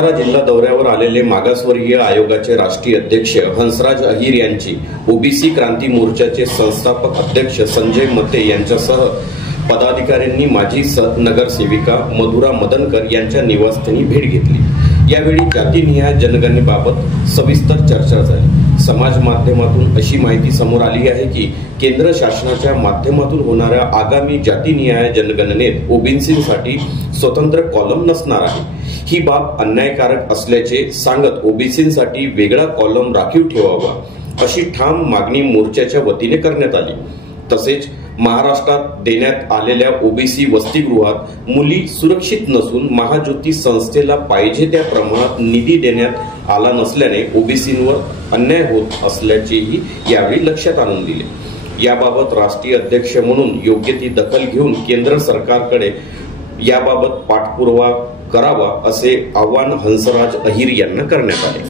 भंडारा जिल्हा दौऱ्यावर आलेले मागासवर्गीय आयोगाचे राष्ट्रीय अध्यक्ष हंसराज अहिर यांची ओबीसी क्रांती मोर्चाचे संस्थापक अध्यक्ष संजय मते यांच्यासह पदाधिकाऱ्यांनी माजी नगरसेविका मधुरा मदनकर यांच्या निवासस्थानी भेट घेतली। यावेळी जातीनिहाय जनगणनेबाबत सविस्तर चर्चा झाली। समाज माध्यमातून अशी माहिती समोर आली आहे की केंद्र शासनाच्या माध्यमातून होणाऱ्या आगामी जातीनिहाय जनगणनेत ओबीसींसाठी स्वतंत्र कॉलम नसणार आहे। ही बाब अन्यायकारक असल्याचे सांगत ओबीसींसाठी वेगळा कॉलम राखीव ठेवावा अशी ठाम मागणी मोर्चाच्या वतीने करण्यात आली। तसेच महाराष्ट्रात देण्यात आलेल्या ओबीसी वसतिगृहात मुली सुरक्षित नसून महाज्योती संस्थेला पाहिजे त्या प्रमाणात निधी देण्यात आला नसल्याने ओबीसींवर अन्याय होत असल्याचेही यावेळी लक्षात आणून दिले। याबाबत राष्ट्रीय अध्यक्ष म्हणून योग्य ती दखल घेऊन केंद्र सरकारकडे याबाबत पाठपुरावा करावा असे आवाहन हंसराज अहिर यांना करण्यात आले।